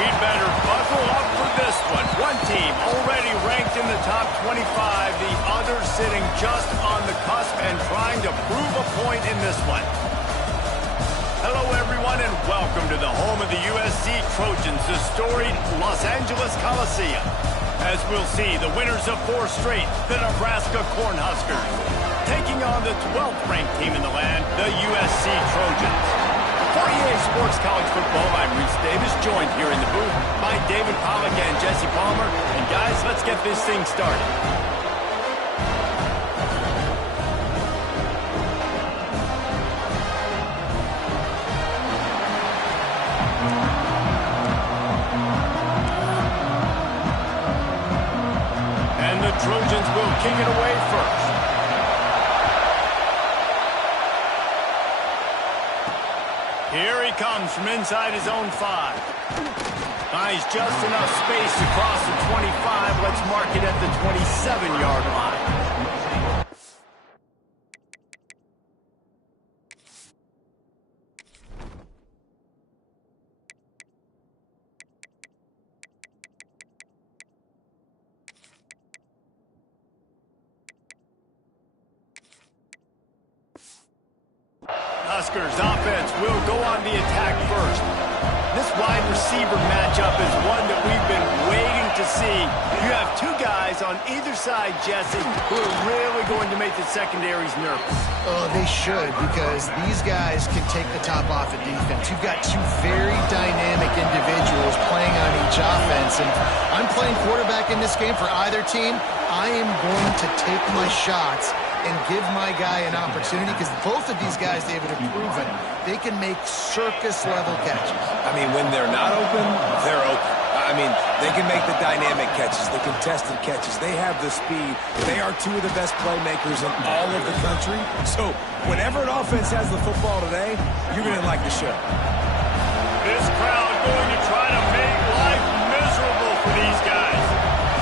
We'd better buckle up for this one. One team already ranked in the top 25, the other sitting just on the cusp and trying to prove a point in this one. Hello, everyone, and welcome to the home of the USC Trojans, the storied Los Angeles Coliseum. As we'll see, the winners of 4 straight, the Nebraska Cornhuskers, taking on the 12th ranked team in the land, the USC Trojans. For EA Sports College Football, I'm Reese Davis, joined here in the booth by David Pollack and Jesse Palmer. And guys, let's get this thing started. Trojans will kick it away first. Here he comes from inside his own 5. Finds just enough space to cross the 25. Let's mark it at the 27-yard line. Huskers offense will go on the attack first. This wide receiver matchup is one that we've been waiting to see. You have 2 guys on either side, Jesse, who are really going to make the secondaries nervous. Oh, they should, because these guys can take the top off of defense. You've got 2 very dynamic individuals playing on each offense, and I'm playing quarterback in this game for either team. I am going to take my shots and give my guy an opportunity, because both of these guys, David, have proven they can make circus-level catches. I mean, when they're not open, they're open. I mean, they can make the dynamic catches, the contested catches. They have the speed. They are 2 of the best playmakers in all of the country. So whenever an offense has the football today, you're going to like the show. This crowd going to try to make life miserable for these guys.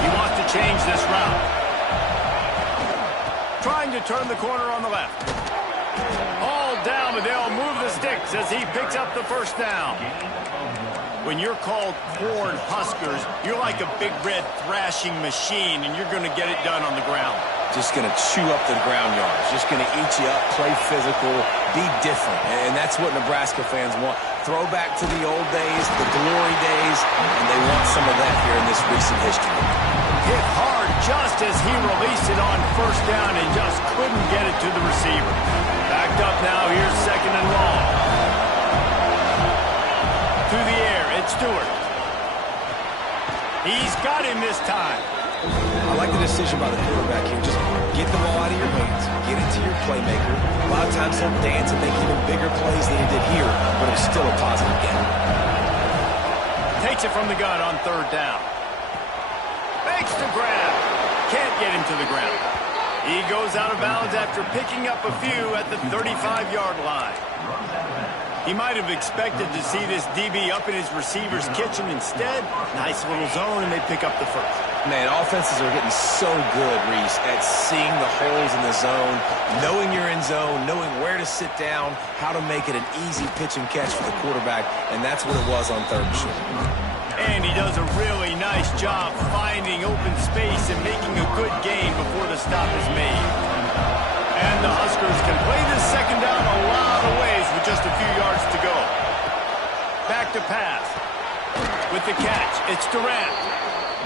He wants to change this route. Trying to turn the corner on the left. All down, but they'll move the sticks as he picks up the first down. When you're called Corn Huskers, you're like a big red thrashing machine, and you're going to get it done on the ground. Just going to chew up the ground yards. Just going to eat you up, play physical, be different. And that's what Nebraska fans want. Throwback to the old days, the glory days, and they want some of that here in this recent history. Hit hard just as he released it on first down and just couldn't get it to the receiver. Backed up now, here's 2nd and long. To the air, it's Stewart. He's got him this time. I like the decision by the quarterback here. Just get the ball out of your hands, get it to your playmaker. A lot of times he'll dance and make even bigger plays than he did here, but it's still a positive game. Takes it from the gun on 3rd down. Makes the grab. Can't get him to the ground. He goes out of bounds after picking up a few at the 35-yard line. He might have expected to see this DB up in his receiver's kitchen. Instead, nice little zone, and they pick up the first. Man, offenses are getting so good, Reese, at seeing the holes in the zone, knowing you're in zone, knowing where to sit down, how to make it an easy pitch and catch for the quarterback, and that's what it was on 3rd and short. And he does a really nice job finding open space and making a good gain before the stop is made. And the Huskers can play this 2nd down a lot of ways with just a few yards to go. Back to pass. With the catch, it's Durant.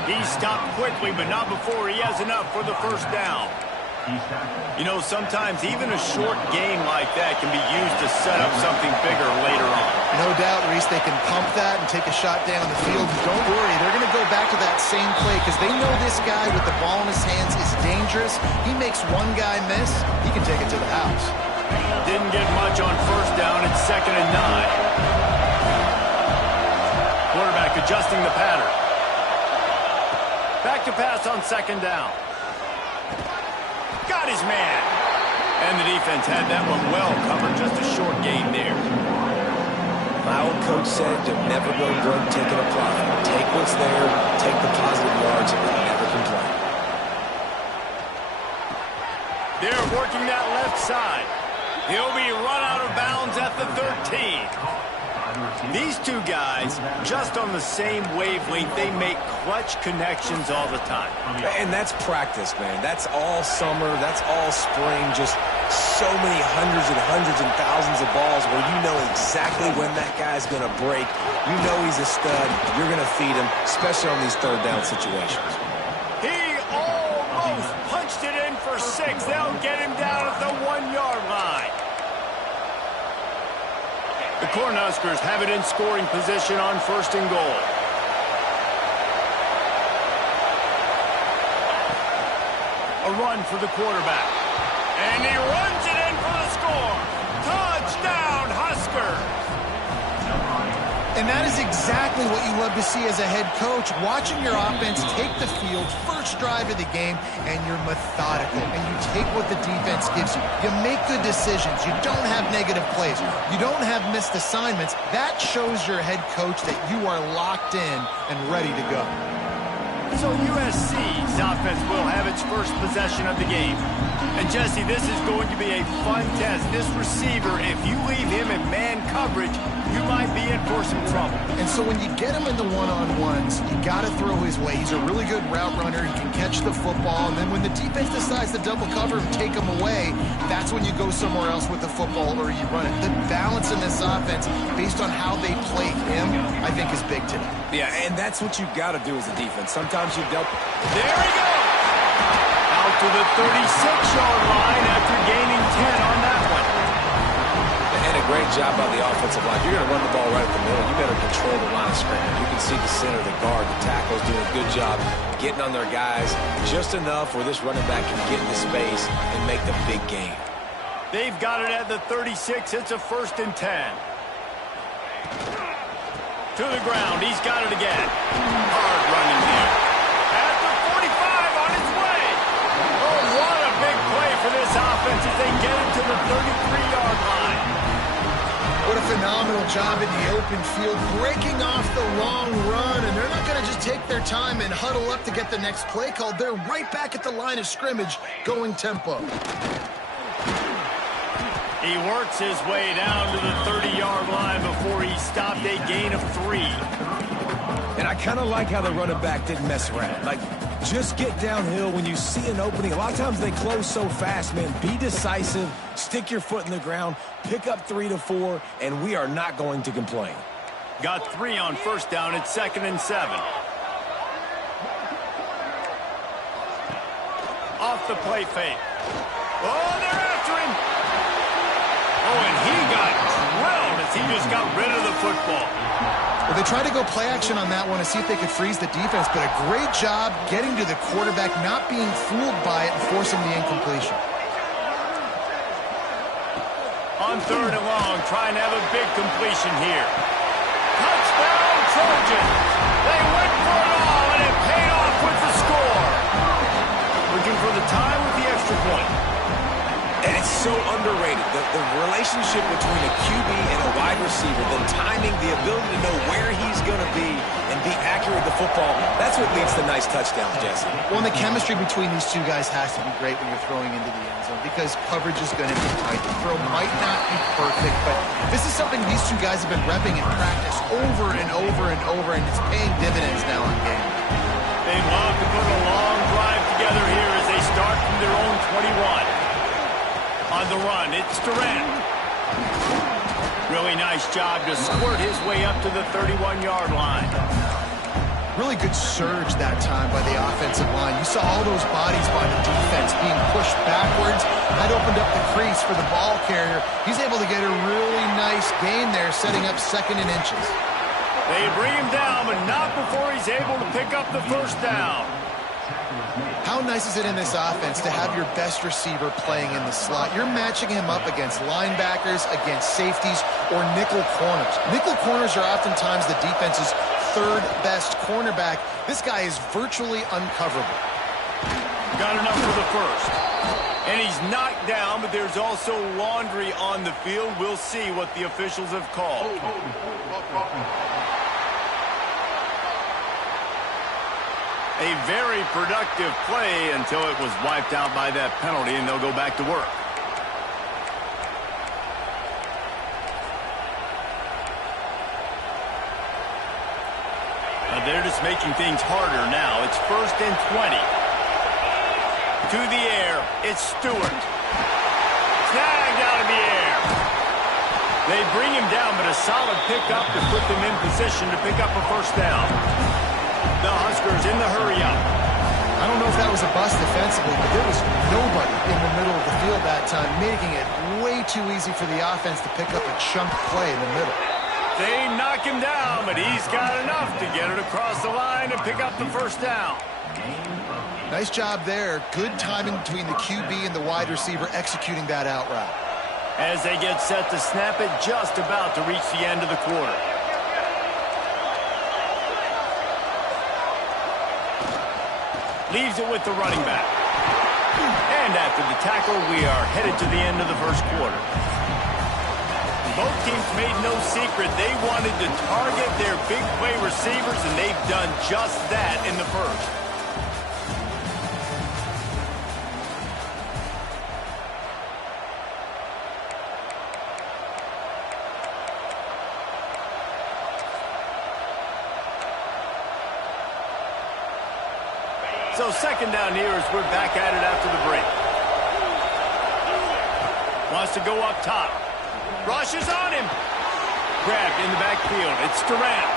He stopped quickly, but not before he has enough for the first down. You know, sometimes even a short game like that can be used to set up something bigger later on. No doubt, Reese, they can pump that and take a shot down the field. Don't worry, they're going to go back to that same play because they know this guy with the ball in his hands is dangerous. He makes one guy miss, he can take it to the house. Didn't get much on first down. It's 2nd and 9. Quarterback adjusting the pattern. Back to pass on 2nd down. Got his man. And the defense had that one well covered. Just a short gain there. My old coach said to never go broke taking a play. Take what's there, take the positive yards, and never complain. They're working that left side. He'll be run out of bounds at the 13. These two guys, just on the same wavelength, they make clutch connections all the time. And that's practice, man. That's all summer. That's all spring. Just so many hundreds and thousands of balls where you know exactly when that guy's going to break. You know he's a stud. You're going to feed him, especially on these third down situations. He almost punched it in for 6. They'll get him down at the 1-yard line. The Cornhuskers have it in scoring position on 1st and goal. A run for the quarterback. And he runs it in for the score. Touchdown, Huskers. And that is exactly what you love to see as a head coach, watching your offense take the field, first drive of the game, and you're methodical, and you take what the defense gives you. You make good decisions. You don't have negative plays. You don't have missed assignments. That shows your head coach that you are locked in and ready to go. So USC's offense will have its first possession of the game. And Jesse, this is going to be a fun test. This receiver, if you leave him in man coverage, you might be in for some trouble. And so when you get him in the one-on-ones, you got to throw his way. He's a really good route runner. He can catch the football. And then when the defense decides to double cover and take him away, that's when you go somewhere else with the football or you run it. The balance in this offense, based on how they play him, I think is big today. Yeah, and that's what you've got to do as a defense. Sometimes you don't. There he goes! Out to the 36-yard line after gaining 10 on that one. And a great job by the offensive line. You're going to run the ball right at the middle. You better control the line of scrimmage. You can see the center, the guard, the tackles doing a good job getting on their guys just enough where this running back can get into space and make the big game. They've got it at the 36. It's a 1st and 10. To the ground. He's got it again. Hard running here. At the 45 on his way. Oh, what a big play for this offense as they get it to the 33-yard line. What a phenomenal job in the open field, breaking off the long run, and they're not going to just take their time and huddle up to get the next play called. They're right back at the line of scrimmage, going tempo. He works his way down to the 30-yard line before he stopped a gain of 3. And I kind of like how the running back didn't mess around. Like, just get downhill when you see an opening. A lot of times they close so fast, man. Be decisive, stick your foot in the ground, pick up 3 to 4, and we are not going to complain. Got 3 on 1st down. It's 2nd and 7. Off the play fake. Oh, they're after him. Oh, and he got drilled as he just got rid of the football. Well, they tried to go play action on that one to see if they could freeze the defense, but a great job getting to the quarterback, not being fooled by it and forcing the incompletion. On 3rd and long, trying to have a big completion here. Touchdown, Trojans! They went for it all, and it paid off with the score. Looking for the tie with the extra point. And it's so underrated. The relationship between a QB and a wide receiver, the timing, the ability to know where he's going to be and be accurate with the football, that's what leads to nice touchdowns, Jesse. Well, and the chemistry between these two guys has to be great when you're throwing into the end zone because coverage is going to be tight. The throw might not be perfect, but this is something these two guys have been repping in practice over and over and over, and it's paying dividends now in game. They'd love to put a long drive together here as they start from their own 21. On the run, it's Durant. Really nice job to squirt his way up to the 31-yard line. Really good surge that time by the offensive line. You saw all those bodies by the defense being pushed backwards. That opened up the crease for the ball carrier. He's able to get a really nice gain there, setting up 2nd and inches. They bring him down, but not before he's able to pick up the 1st down. How nice is it in this offense to have your best receiver playing in the slot? You're matching him up against linebackers, against safeties, or nickel corners. Nickel corners are oftentimes the defense's 3rd best cornerback. This guy is virtually uncoverable. Got enough for the 1st. And he's knocked down, but there's also laundry on the field. We'll see what the officials have called. A very productive play until it was wiped out by that penalty, and they'll go back to work. but they're just making things harder now. It's 1st and 20. To the air, it's Stewart. Snagged out of the air. They bring him down, but a solid pickup to put them in position to pick up a first down. The Huskers in the hurry-up. I don't know if that was a bust defensively, but there was nobody in the middle of the field that time, making it way too easy for the offense to pick up a chunk play in the middle. They knock him down, but he's got enough to get it across the line and pick up the first down. Nice job there. Good timing between the QB and the wide receiver executing that out route. As they get set to snap it, just about to reach the end of the quarter. Leaves it with the running back. And after the tackle, we are headed to the end of the first quarter. Both teams made no secret they wanted to target their big play receivers, and they've done just that in the first. So second down here as we're back at it after the break. Wants to go up top. Rushes on him. Grabbed in the backfield. It's Durant.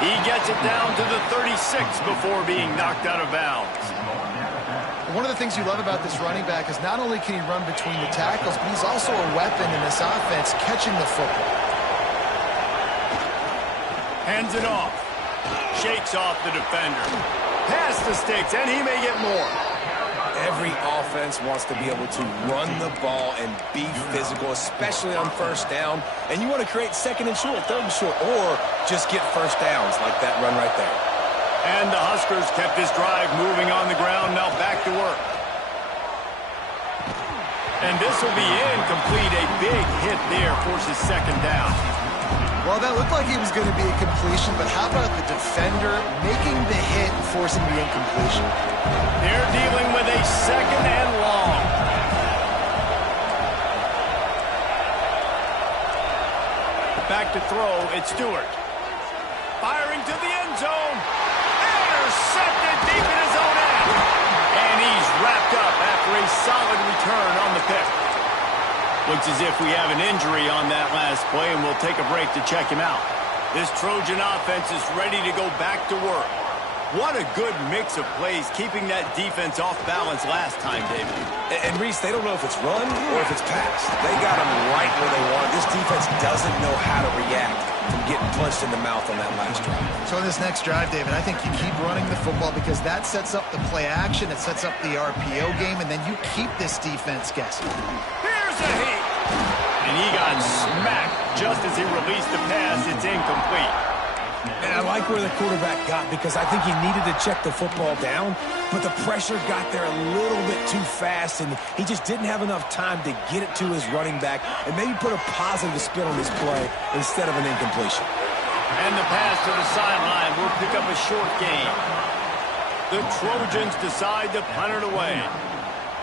He gets it down to the 36 before being knocked out of bounds. One of the things you love about this running back is not only can he run between the tackles, but he's also a weapon in this offense catching the football. Hands it off. Shakes off the defender. Past the sticks, and he may get more. Every offense wants to be able to run the ball and be physical, especially on first down. And you want to create second and short, third and short, or just get first downs like that run right there. And the Huskers kept this drive moving on the ground, now back to work. And this will be incomplete. A big hit there forces second down. Well, that looked like it was going to be a completion, but how about the defender making the hit and forcing the incompletion? They're dealing with a second and long. Back to throw, it's Stewart. Firing to the end zone. Intercepted deep in his own end. And he's wrapped up after a solid return on the pick. Looks as if we have an injury on that last play, and we'll take a break to check him out. This Trojan offense is ready to go back to work. What a good mix of plays, keeping that defense off balance last time, David. And Reese, they don't know if it's run or if it's pass. They got them right where they want. This defense doesn't know how to react from getting punched in the mouth on that last drive. So on this next drive, David, I think you keep running the football because that sets up the play action, it sets up the RPO game, and then you keep this defense guessing. Here's a hit. And he got smacked just as he released the pass. It's incomplete. And I like where the quarterback got because I think he needed to check the football down, but the pressure got there a little bit too fast, and he just didn't have enough time to get it to his running back and maybe put a positive spin on his play instead of an incompletion. And the pass to the sideline will pick up a short gain. The Trojans decide to punt it away.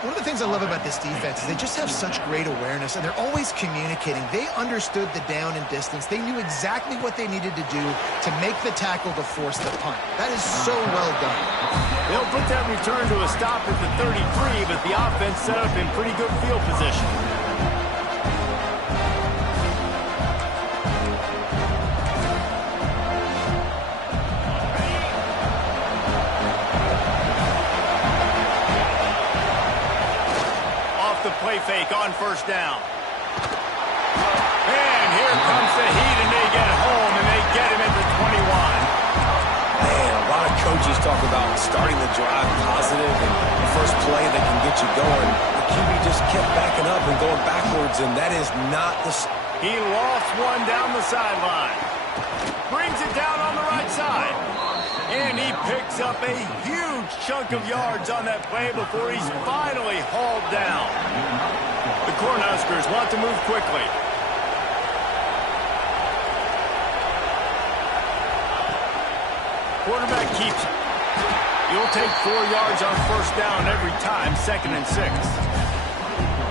One of the things I love about this defense is they just have such great awareness, and they're always communicating. They understood the down and distance. They knew exactly what they needed to do to make the tackle to force the punt. That is so well done. They'll put that return to a stop at the 33, but the offense set up in pretty good field position. Play fake on first down. And here comes the heat, and they get home, and they get him at the 21. Man, a lot of coaches talk about starting the drive positive and the first play that can get you going. The QB just kept backing up and going backwards, and that is not the... He lost one down the sideline. Brings it down on the right side. And he picks up a huge chunk of yards on that play before he's finally hauled down. The Cornhuskers want to move quickly. Quarterback keeps it. You'll take 4 yards on first down every time, 2nd and 6.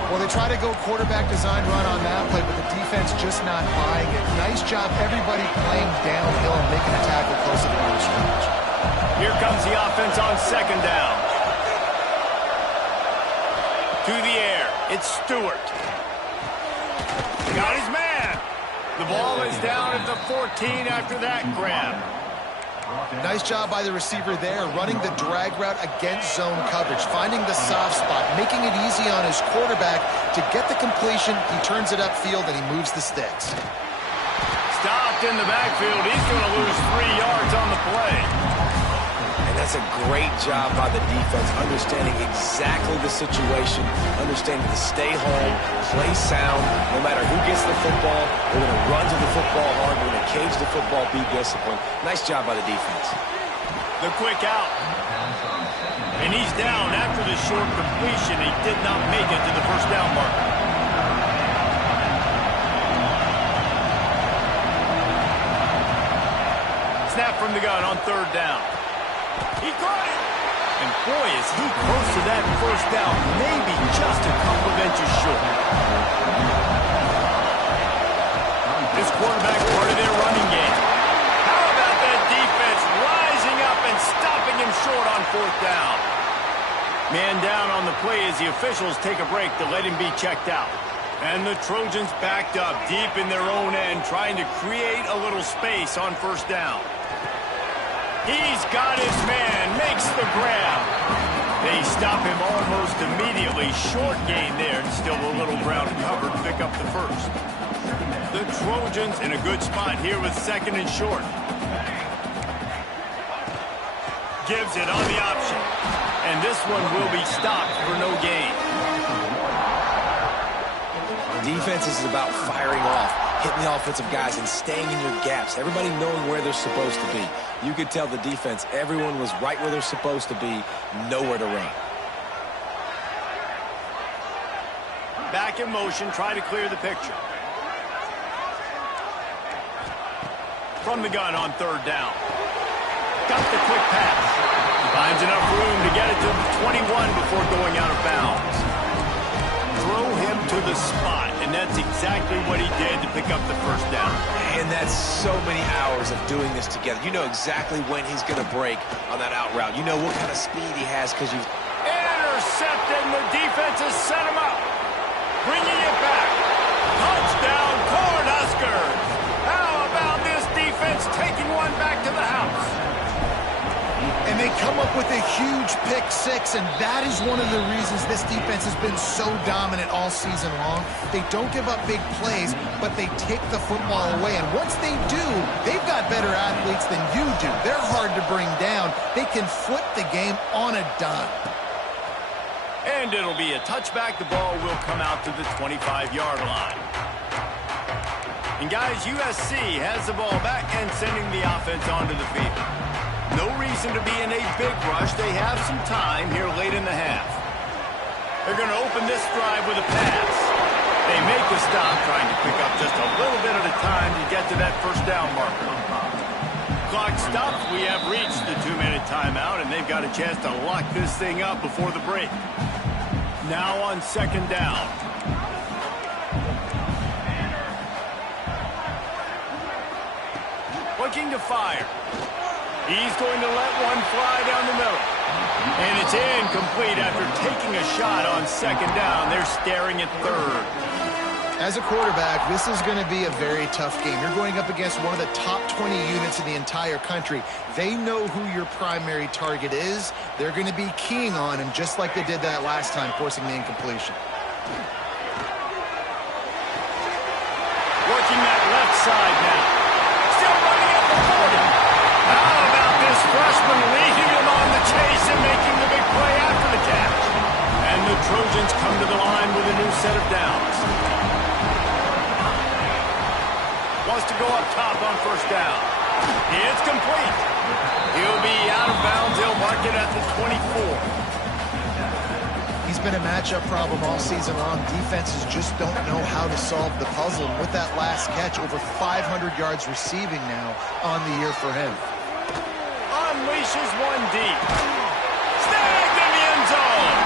Well, Well, they try to go quarterback design run on that play, but the defense just not buying it. Nice job, everybody playing downhill and making a tackle close to the line of scrimmage. Here comes the offense on second down. To the air, it's Stewart. Got his man. The ball is down at the 14 after that grab. Nice job by the receiver there, running the drag route against zone coverage, finding the soft spot, making it easy on his quarterback to get the completion. He turns it upfield, and he moves the sticks. Stopped in the backfield. He's going to lose 3 yards on the play. And that's a great job by the defense, understanding exactly the situation, understanding to stay home, play sound. No matter who gets the football, we're going to run to the football hard. We're going to cage the football, be disciplined. Nice job by the defense. The quick out. And he's down after the short completion. He did not make it to the first down marker. Snap from the gun on third down. He caught it. And boy, is he close to that first down. Maybe just a couple of inches short. This quarterback part of their running game. How about that defense rising up and stopping him short on fourth down? Man down on the play as the officials take a break to let him be checked out. And the Trojans backed up deep in their own end, trying to create a little space on first down. He's got his man, makes the grab. They stop him almost immediately. Short gain there, and still a little ground cover to pick up the first. The Trojans in a good spot here with second and short. Gives it on the option. And this one will be stopped for no gain. Defense is about firing off, hitting the offensive guys and staying in your gaps. Everybody knowing where they're supposed to be. You could tell the defense, everyone was right where they're supposed to be, nowhere to run. Back in motion, try to clear the picture. From the gun on third down. Got the quick pass. Finds enough room to get it to the 21 before going out of bounds. Throw him to the spot, and that's exactly what he did to pick up the first down. And that's so many hours of doing this together. You know exactly when he's going to break on that out route. You know what kind of speed he has because you've... Intercepted, and the defense has set him up. Bringing it back. Touchdown, Cornhuskers. How about this defense taking one back to the house? And they come up with a huge pick six, and that is one of the reasons this defense has been so dominant all season long. They don't give up big plays, but they take the football away. And once they do, they've got better athletes than you do. They're hard to bring down. They can flip the game on a dime. And it'll be a touchback. The ball will come out to the 25-yard line. And guys, USC has the ball back and sending the offense onto the field. No reason to be in a big rush. They have some time here late in the half. They're going to open this drive with a pass. They make the stop, trying to pick up just a little bit at a time to get to that first down marker. Clock stops. We have reached the 2-minute timeout, and they've got a chance to lock this thing up before the break. Now on second down. Looking to fire. He's going to let one fly down the middle. And it's incomplete after taking a shot on second down. They're staring at third. As a quarterback, this is going to be a very tough game. You're going up against one of the top 20 units in the entire country. They know who your primary target is. They're going to be keying on him just like they did that last time, forcing the incompletion. Working that left side now. Still running up the 40. How about this freshman leading him on the chase and making the big play after the catch? And the Trojans come to the line with a new set of downs. Wants to go up top on first down. It's complete. He'll be out of bounds. He'll mark it at the 24. He's been a matchup problem all season long. Defenses just don't know how to solve the puzzle. And with that last catch, over 500 yards receiving now on the year for him. Unleashes one deep. Snagged in the end zone.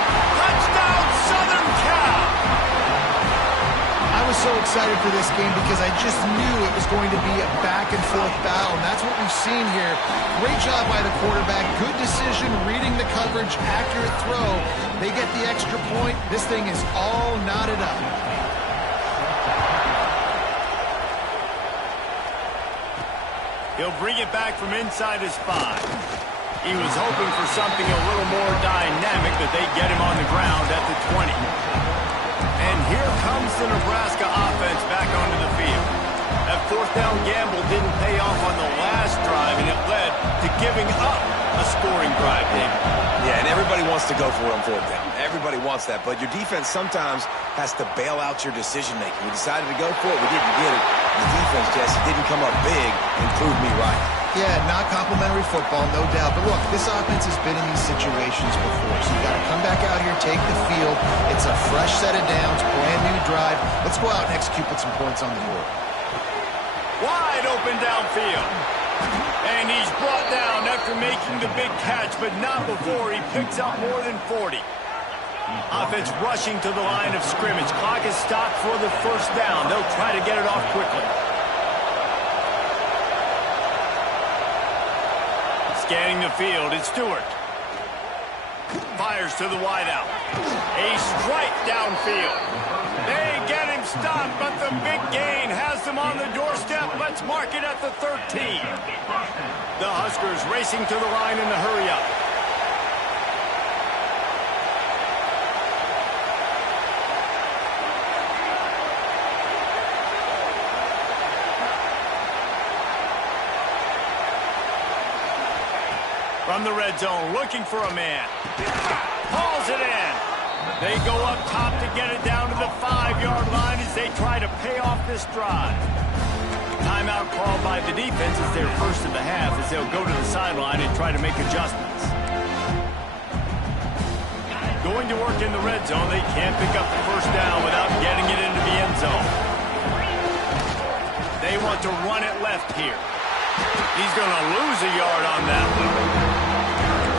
Touchdown, Southern Cal. was so excited for this game because I just knew it was going to be a back-and-forth battle, and that's what we've seen here. Great job by the quarterback. Good decision, reading the coverage, accurate throw. They get the extra point. This thing is all knotted up. He'll bring it back from inside his 5. He was hoping for something a little more dynamic, but they get him on the ground at the 20. And here comes the Nebraska offense back onto the field. That fourth down gamble didn't pay off on the last drive, and it led to giving up a scoring drive, David. Yeah, and everybody wants to go for it on fourth down. Everybody wants that, but your defense sometimes has to bail out your decision-making. We decided to go for it. We didn't get it. The defense, Jesse, didn't come up big and prove me right. Yeah, not complimentary football, no doubt. But look, this offense has been in these situations before, so you got to come back out here, take the field. It's a fresh set of downs, brand new drive. Let's go out and execute, put some points on the board. Wide open downfield. And he's brought down after making the big catch, but not before he picks up more than 40. Offense rushing to the line of scrimmage. Clock is stopped for the first down. They'll try to get it off quickly. Scanning the field, it's Stewart. Fires to the wideout. A strike downfield. They get him stopped, but the big gain has them on the doorstep. Let's mark it at the 13. The Huskers racing to the line in the hurry-up. From the red zone, looking for a man. Hauls it in. They go up top to get it down to the 5-yard line as they try to pay off this drive. Timeout called by the defense is their first of the half as they'll go to the sideline and try to make adjustments. Going to work in the red zone, they can't pick up the first down without getting it into the end zone. They want to run it left here. He's going to lose a yard on that one.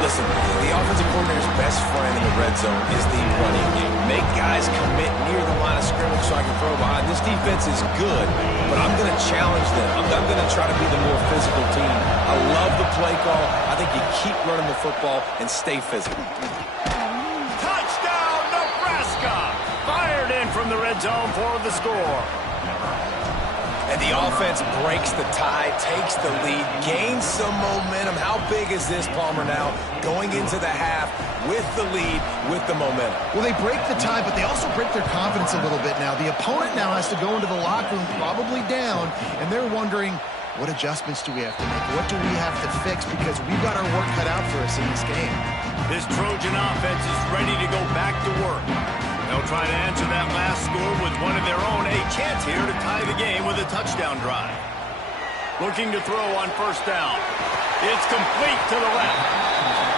Listen, the offensive coordinator's best friend in the red zone is the running game. Make guys commit near the line of scrimmage so I can throw behind. This defense is good, but I'm going to challenge them. I'm going to try to be the more physical team. I love the play call. I think you keep running the football and stay physical. Touchdown, Nebraska! Fired in from the red zone for the score. And the offense breaks the tie, takes the lead, gains some momentum. How big is this, Palmer, now? Going into the half with the lead, with the momentum. Well, they break the tie, but they also break their confidence a little bit now. The opponent now has to go into the locker room, probably down, and they're wondering, what adjustments do we have to make? What do we have to fix? Because we've got our work cut out for us in this game. This Trojan offense is ready to go back to work. They'll try to answer that last score with one of their own. A chance here to tie the game with a touchdown drive. Looking to throw on first down. It's complete to the left.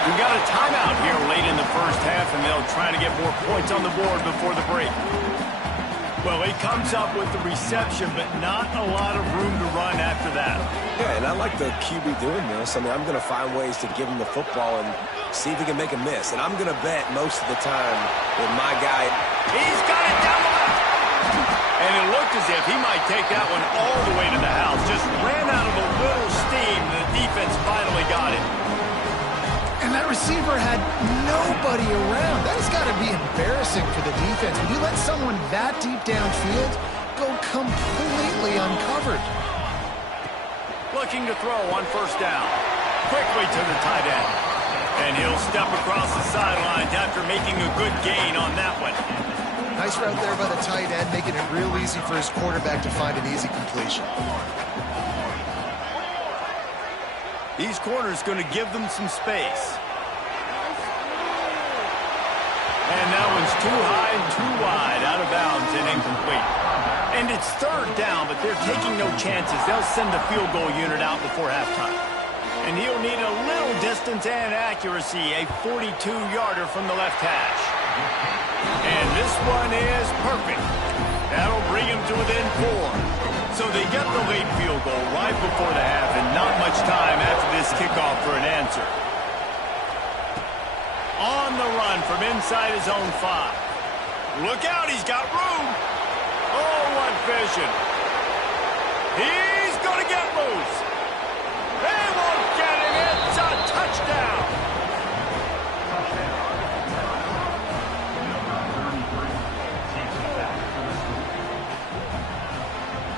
We've got a timeout here late in the first half, and they'll try to get more points on the board before the break. Well, he comes up with the reception, but not a lot of room to run after that. Yeah, and I like the QB doing this. I mean, I'm going to find ways to give him the football and see if he can make a miss. And I'm going to bet most of the time with my guy. He's got it down the left. And it looked as if he might take that one all the way to the house. Just ran out of a little steam. The defense finally got it. And that receiver had nobody around. That has got to be embarrassing for the defense. When you let someone that deep downfield go completely uncovered. Looking to throw on first down. Quickly to the tight end. And he'll step across the sidelines after making a good gain on that one. Nice route there by the tight end, making it real easy for his quarterback to find an easy completion. These corners going to give them some space. And that one's too high and too wide, out of bounds and incomplete. And it's third down, but they're taking no chances. They'll send the field goal unit out before halftime. And he'll need a little distance and accuracy, a 42-yarder from the left hash. And this one is perfect. That'll bring him to within 4. So they get the late field goal right before the half, and not much time after this kickoff for an answer. On the run from inside his own 5. Look out, he's got room. Oh, what vision. He's going to get loose. They won't get him. It's a touchdown.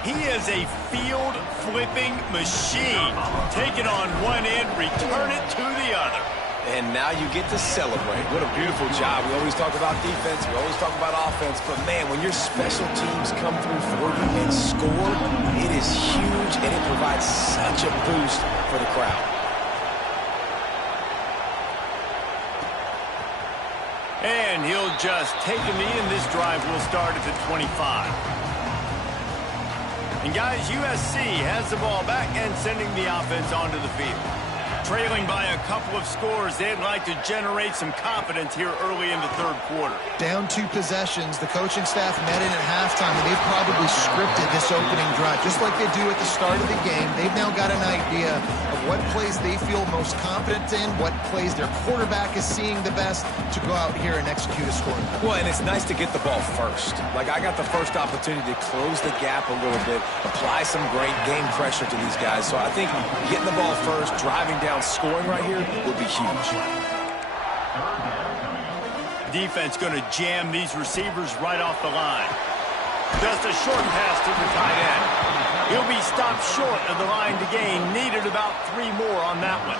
He is a field-flipping machine. Take it on one end, return it to the other. And now you get to celebrate. What a beautiful job. We always talk about defense. We always talk about offense. But, man, when your special teams come through for you and score, it is huge, and it provides such a boost for the crowd. And he'll just take a knee, and this drive will start at the 25. And, guys, USC has the ball back and sending the offense onto the field. Trailing by a couple of scores, they'd like to generate some confidence here early in the third quarter. Down 2 possessions. The coaching staff met in at halftime, and they've probably scripted this opening drive. Just like they do at the start of the game, they've now got an idea of what plays they feel most confident in, what plays their quarterback is seeing the best to go out here and execute a scoring. Well, and it's nice to get the ball first. Like, I got the first opportunity to close the gap a little bit, apply some great game pressure to these guys. So I think getting the ball first, driving down, scoring right here would be huge. Defense going to jam these receivers right off the line. Just a short pass to the tight end. He'll be stopped short of the line to gain. Needed about 3 more on that one.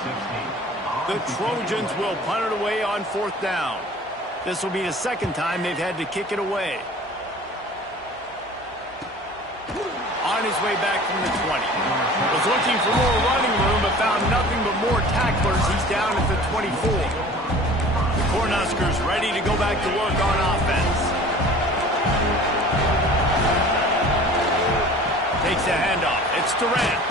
The Trojans will punt it away on 4th down. This will be the second time they've had to kick it away. On his way back from the 20. Was looking for more running room, but found nothing but more tacklers. He's down at the 24. The Cornhuskers ready to go back to work on offense. Takes a handoff. It's Durant.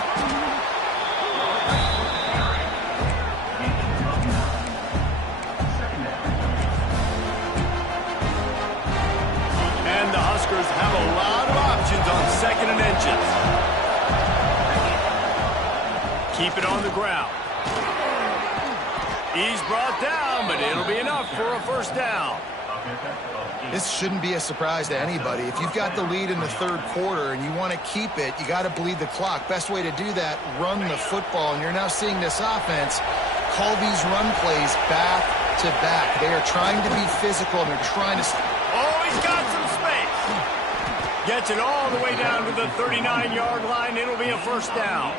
And the Huskers have a lot of options on 2nd and inches. Keep it on the ground. He's brought down, but it'll be enough for a first down. This shouldn't be a surprise to anybody. If you've got the lead in the third quarter and you want to keep it, you got to bleed the clock. Best way to do that, run the football. And you're now seeing this offense call these run plays back to back. They are trying to be physical, and they're trying to... Oh, he's got some space. Gets it all the way down to the 39-yard line. It'll be a first down.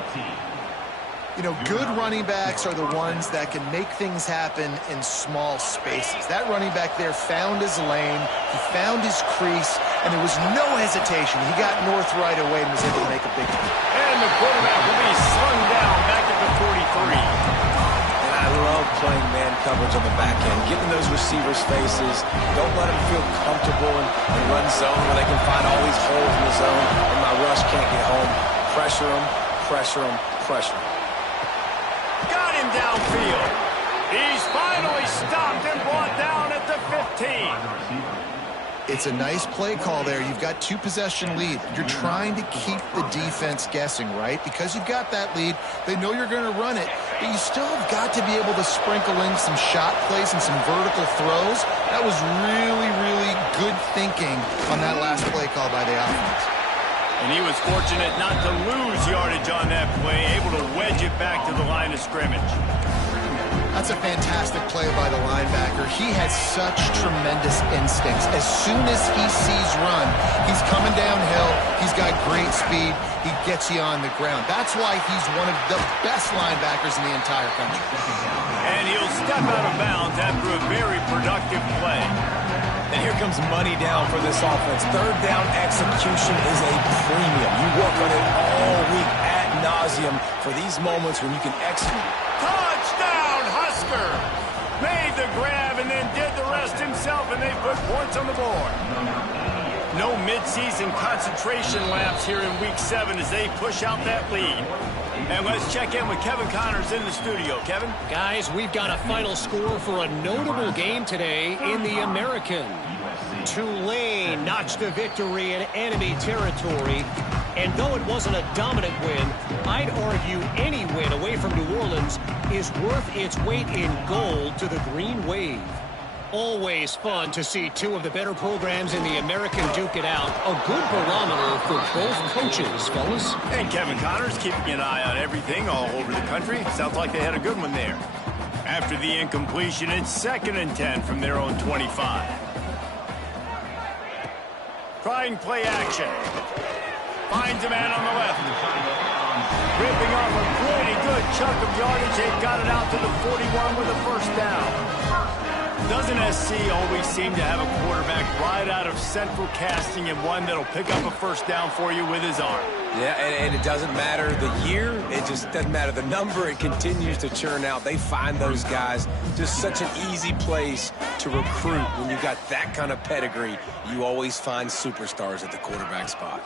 You know, good running backs are the ones that can make things happen in small spaces. That running back there found his lane, he found his crease, and there was no hesitation. He got north right away and was able to make a big one. And the quarterback will be slung down back at the 43. And I love playing man coverage on the back end, getting those receivers' faces. Don't let them feel comfortable in run zone where they can find all these holes in the zone and my rush can't get home. Pressure them, pressure them, pressure them. Got him downfield. He's finally stopped and brought down at the 15. It's a nice play call there. You've got 2-possession lead. You're trying to keep the defense guessing, right? Because you've got that lead, they know you're going to run it, but you still have got to be able to sprinkle in some shot plays and some vertical throws. That was really, really good thinking on that last play call by the offense. And he was fortunate not to lose yardage on that play, able to wedge it back to the line of scrimmage. That's a fantastic play by the linebacker. He has such tremendous instincts. As soon as he sees run, he's coming downhill. He's got great speed. He gets you on the ground. That's why he's one of the best linebackers in the entire country. And he'll step out of bounds after a very productive play. And here comes money down for this offense. Third down execution is a premium. You work on it all week ad nauseum for these moments when you can execute. Touchdown, Husker! Made the grab and then did the rest himself, and they put points on the board. No midseason concentration lapse here in Week 7 as they push out that lead. And let's check in with Kevin Connors in the studio. Kevin? Guys, we've got a final score for a notable game today in the American. Tulane notched a victory in enemy territory. And though it wasn't a dominant win, I'd argue any win away from New Orleans is worth its weight in gold to the Green Wave. Always fun to see two of the better programs in the American duke it out. A good barometer for both coaches, fellas. And Kevin Connors keeping an eye on everything all over the country. Sounds like they had a good one there. After the incompletion, it's 2nd and 10 from their own 25. Trying play action. Finds a man on the left. Ripping off a pretty good chunk of yardage. They got it out to the 41 with a first down. Doesn't SC always seem to have a quarterback right out of central casting and one that'll pick up a first down for you with his arm? Yeah, and it doesn't matter the year. It just doesn't matter the number. It continues to churn out. They find those guys just such an easy place to recruit. When you got that kind of pedigree, you always find superstars at the quarterback spot.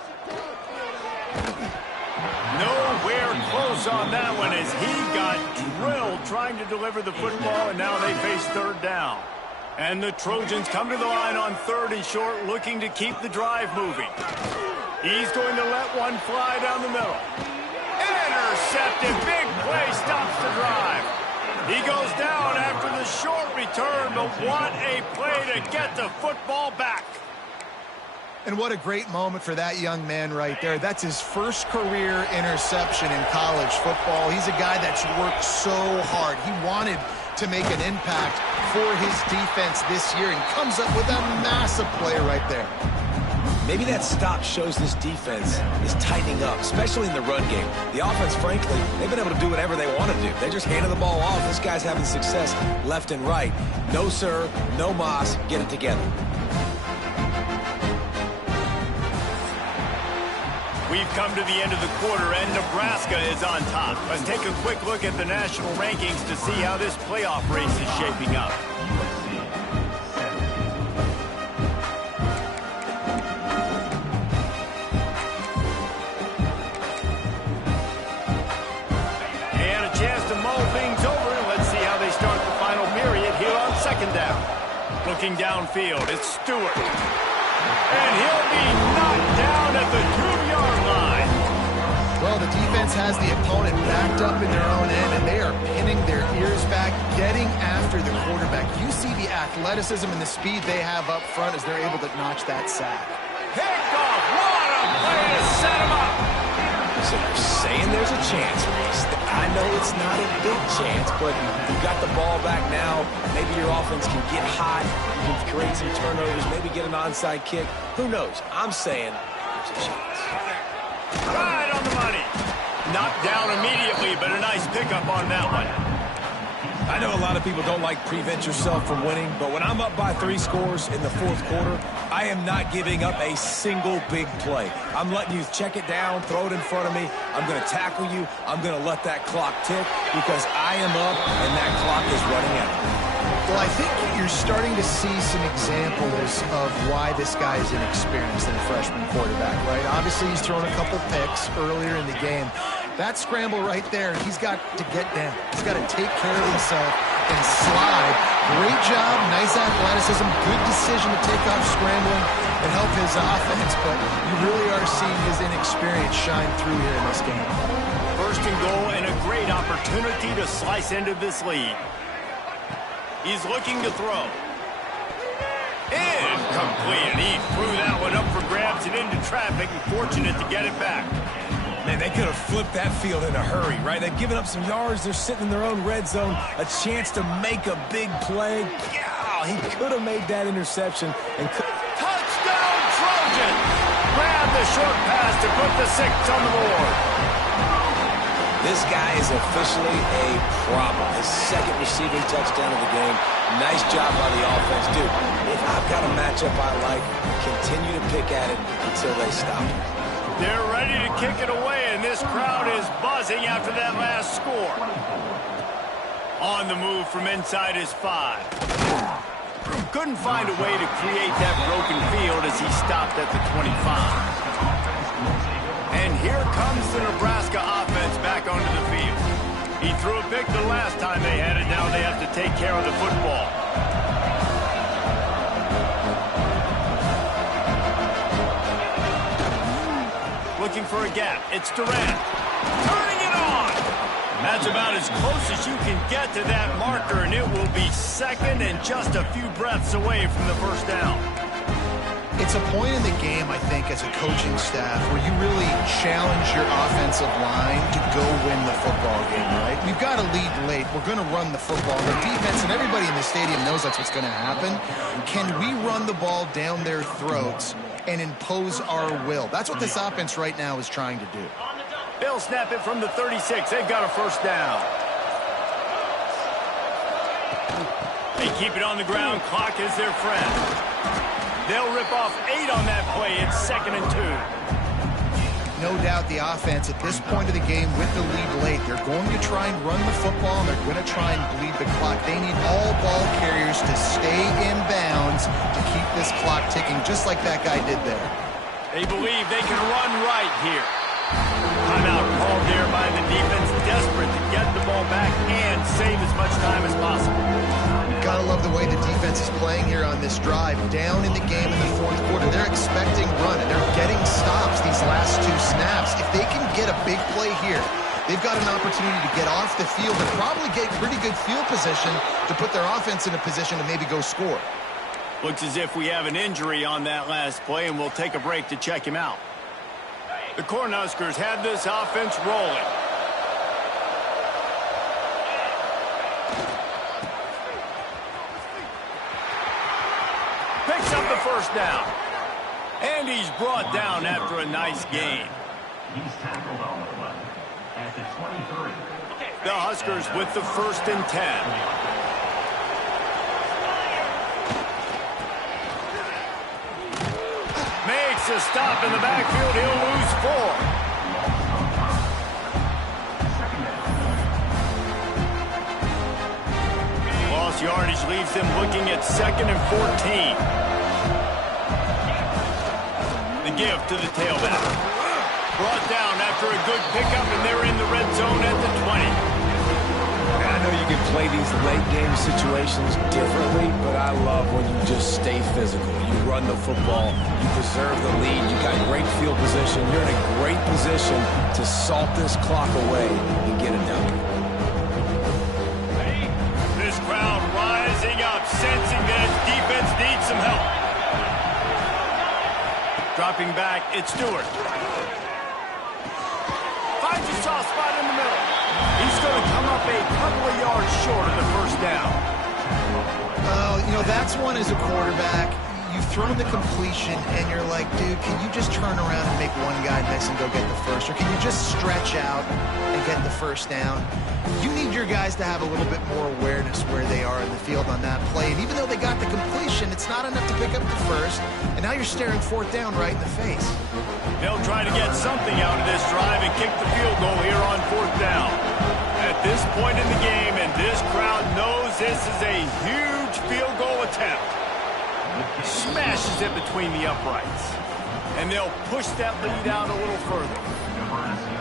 Nowhere close on that one as he got drilled trying to deliver the football, and now they face 3rd down. And the Trojans come to the line on 3rd and short, looking to keep the drive moving. He's going to let one fly down the middle. Intercepted. Big play stops the drive. He goes down after the short return, but what a play to get the football back. And what a great moment for that young man right there. That's his first career interception in college football. He's a guy that's worked so hard. He wanted to make an impact for his defense this year and comes up with a massive play right there. Maybe that stop shows this defense is tightening up, especially in the run game. The offense, frankly, they've been able to do whatever they want to do. They just handed the ball off. This guy's having success left and right. No, sir, no mas. Get it together. We've come to the end of the quarter, and Nebraska is on top. Let's take a quick look at the national rankings to see how this playoff race is shaping up. And a chance to mull things over. Let's see how they start the final period here on 2nd down. Looking downfield, it's Stewart. And he'll be knocked down at the 2-yard line. Well, the defense has the opponent backed up in their own end, and they are pinning their ears back, getting after the quarterback. You see the athleticism and the speed they have up front as they're able to notch that sack. Picked off. What a play to set him up. So you're saying there's a chance, Reese. I know it's not a big chance, but you got the ball back now. Maybe your offense can get hot. You can create some turnovers, maybe get an onside kick. Who knows? I'm saying there's a chance. Right on the money. Knocked down immediately, but a nice pickup on that one. I know a lot of people don't like prevent yourself from winning, but when I'm up by 3 scores in the 4th quarter, I am not giving up a single big play. I'm letting you check it down, throw it in front of me. I'm going to tackle you. I'm going to let that clock tick because I am up and that clock is running out. Well, I think you're starting to see some examples of why this guy is inexperienced in a freshman quarterback, right? Obviously, he's thrown a couple picks earlier in the game. That scramble right there, he's got to get down. He's got to take care of himself and slide. Great job, nice athleticism, good decision to take off scrambling and help his offense, but you really are seeing his inexperience shine through here in this game. 1st and goal and a great opportunity to slice into this lead. He's looking to throw. Incomplete. He threw that one up for grabs and into traffic, and fortunate to get it back. Man, they could have flipped that field in a hurry, right? They've given up some yards. They're sitting in their own red zone. A chance to make a big play. Yeah, he could have made that interception. And Touchdown, Trojan! Grab the short pass to put the 6 on the board. This guy is officially a problem. His 2nd receiving touchdown of the game. Nice job by the offense. Dude, if I've got a matchup I like, continue to pick at it until they stop it. They're ready to kick it away, and this crowd is buzzing after that last score. On the move from inside his 5. Couldn't find a way to create that broken field as he stopped at the 25. And here comes the Nebraska offense back onto the field. He threw a pick the last time they had it. Now they have to take care of the football. Looking for a gap. It's Durant. Turning it on. As That's about as close as you can get to that marker, and it will be second and just a few breaths away from the first down. It's a point in the game, I think, as a coaching staff where you really challenge your offensive line to go win the football game, right? We've got to lead late. We're going to run the football. The defense and everybody in the stadium knows that's what's going to happen. Can we run the ball down their throats and impose our will? That's what this offense right now is trying to do. They'll snap it from the 36. They've got a first down. They keep it on the ground. Clock is their friend. They'll rip off 8 on that play. It's 2nd and 2. No doubt the offense at this point of the game with the lead late, they're going to try and run the football, and they're going to try and bleed the clock. They need all ball carriers to stay in bounds to keep this clock ticking, just like that guy did there. They believe they can run right here. Timeout called there by the defense, desperate to get the ball back and save as much time as possible. Gotta love the way the defense is playing here on this drive. Down in the game in the fourth quarter, they're expecting run, and they're getting stops these last 2 snaps. If they can get a big play here, they've got an opportunity to get off the field and probably get pretty good field position to put their offense in a position to maybe go score. Looks as if we have an injury on that last play, and we'll take a break to check him out. The Cornhuskers have this offense rolling. Picks up the first down. And he's brought down after a nice gain. He's tackled on the play at the 23. The Huskers with the 1st and 10. Makes a stop in the backfield. He'll lose 4. Lost yardage leaves them looking at 2nd and 14. The give to the tailback. Brought down after a good pickup, and they're in the red zone at the 20. I know you can play these late game situations differently, but I love when you just stay physical. You run the football, you preserve the lead, you got great field position, you're in a great position to salt this clock away and get it done. This crowd rising up, sensing that its defense needs some help. Dropping back, it's Stewart. Finds a soft spot in the middle. He's going to come up a couple of yards short of the first down. You know, that's one as a quarterback. You've thrown the completion, and you're like, dude, can you just turn around and make one guy miss and go get the first? Or can you just stretch out and get the first down? You need your guys to have a little bit more awareness where they are in the field on that play. And even though they got the completion, it's not enough to pick up the first. And now you're staring 4th down right in the face. They'll try to get something out of this drive and kick the field goal here on 4th down. At this point in the game, and this crowd knows this is a huge field goal attempt. Smashes it between the uprights. And they'll push that lead out a little further.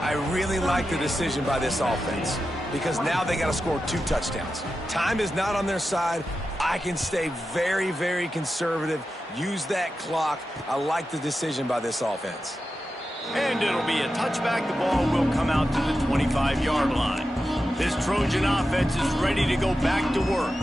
I really like the decision by this offense because now they got to score 2 touchdowns. Time is not on their side. I can stay very, very conservative, use that clock. I like the decision by this offense. And it'll be a touchback. The ball will come out to the 25-yard line. This Trojan offense is ready to go back to work.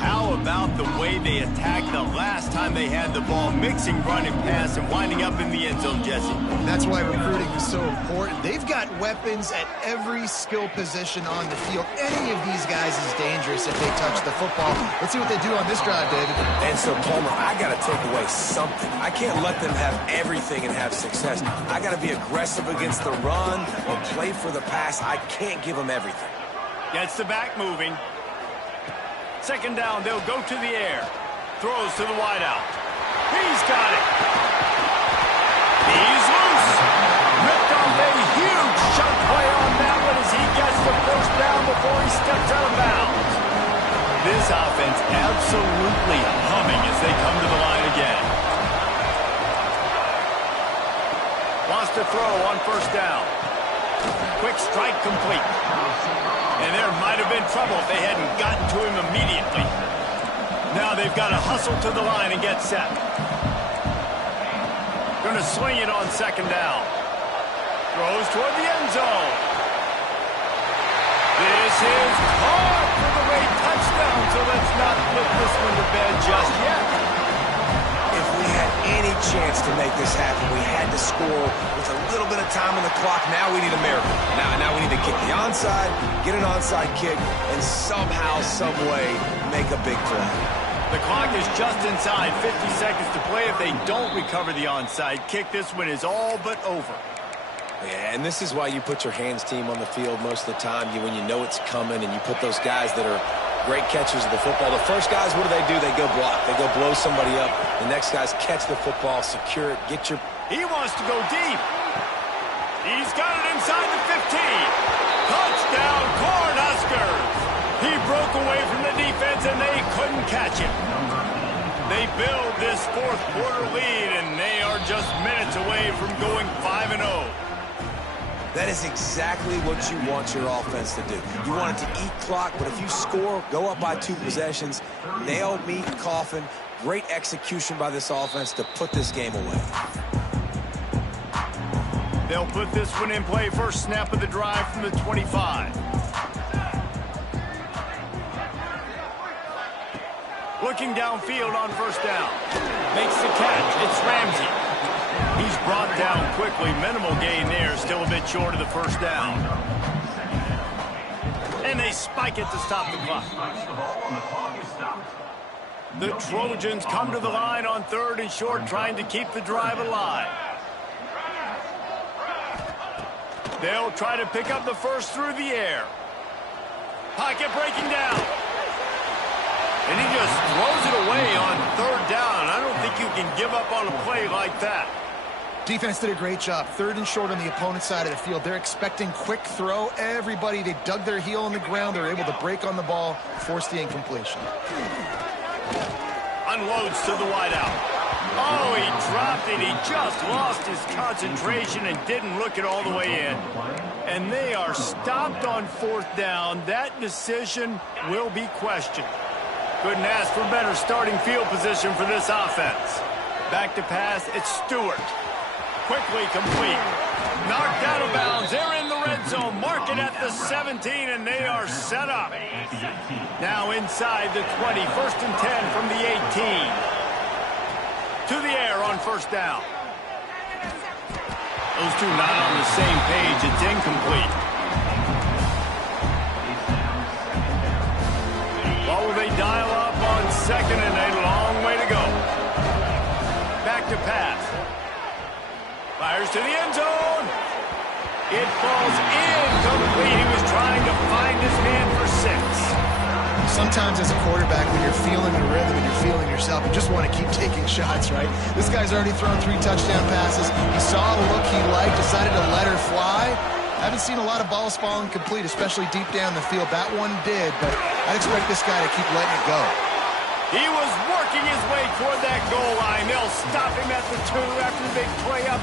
How about the way they attacked the last time they had the ball, mixing run and pass and winding up in the end zone, Jesse? That's why recruiting is so important. They've got weapons at every skill position on the field. Any of these guys is dangerous if they touch the football. Let's see what they do on this drive, David. And so, Palmer, I got to take away something. I can't let them have everything and have success. I got to be aggressive against the run or play for the pass. I can't give them everything. Gets the back moving. 2nd down, they'll go to the air. Throws to the wideout. He's got it. He's loose. Ripped off a huge chunk play on that one as he gets the first down before he steps out of bounds. This offense absolutely humming as they come to the line again. Wants to throw on 1st down. Quick strike complete. And there might have been trouble if they hadn't gotten to him immediately. Now they've got to hustle to the line and get set. Going to swing it on 2nd down. Throws toward the end zone. This is caught for the late touchdown, so let's not put this one to bed just yet. If we had any chance to make this happen, we had to score with a little bit of time on the clock. Now we need a miracle. Now we need to kick the onside, get an onside kick, and somehow, some way, make a big play. The clock is just inside 50 seconds to play. If they don't recover the onside kick, this one is all but over. Yeah, and this is why you put your hands team on the field most of the time. When you know it's coming, and you put those guys that are great catchers of the football. The first guys, what do? They go block. They go blow somebody up. The next guys catch the football, secure it, get your... He wants to go deep. He's got it inside the 15. Touchdown, Cornhuskers. He broke away from the defense, and they couldn't catch him. They build this fourth quarter lead, and they are just minutes away from going 5-0. That is exactly what you want your offense to do. You want it to eat clock, but if you score, go up by 2 possessions, nail, meet, coffin. Great execution by this offense to put this game away. They'll put this one in play. First snap of the drive from the 25. Looking downfield on first down. Makes the catch. It's Ramsey. He's brought down quickly. Minimal gain there. Still a bit short of the first down. And they spike it to stop the clock. The Trojans come to the line on 3rd and short, trying to keep the drive alive. They'll try to pick up the first through the air. Pocket breaking down. And he just throws it away on 3rd down. I don't think you can give up on a play like that. Defense did a great job. 3rd and short on the opponent's side of the field. They're expecting quick throw. Everybody, they dug their heel on the ground. They're able to break on the ball, force the incompletion. Unloads to the wideout. Oh, he dropped it. He just lost his concentration and didn't look it all the way in. And they are stopped on 4th down. That decision will be questioned. Couldn't ask for better starting field position for this offense. Back to pass, it's Stewart. Quickly complete. Knocked out of bounds. They're in the red zone. Mark it at the 17, and they are set up. Now inside the 20. 1st and 10 from the 18. To the air on first down. Those two not on the same page. It's incomplete. Well, will they dial up on 2nd and a long way to go. Back to pass. Fires to the end zone. It falls incomplete. He was trying to find his man for 6. Sometimes as a quarterback, when you're feeling the rhythm and you're feeling yourself, you just want to keep taking shots, right? This guy's already thrown 3 touchdown passes. He saw a look he liked, decided to let her fly. I haven't seen a lot of balls falling complete, especially deep down the field. That one did, but I'd expect this guy to keep letting it go. He was working his way toward that goal line. They'll stop him at the 2 after the big play up.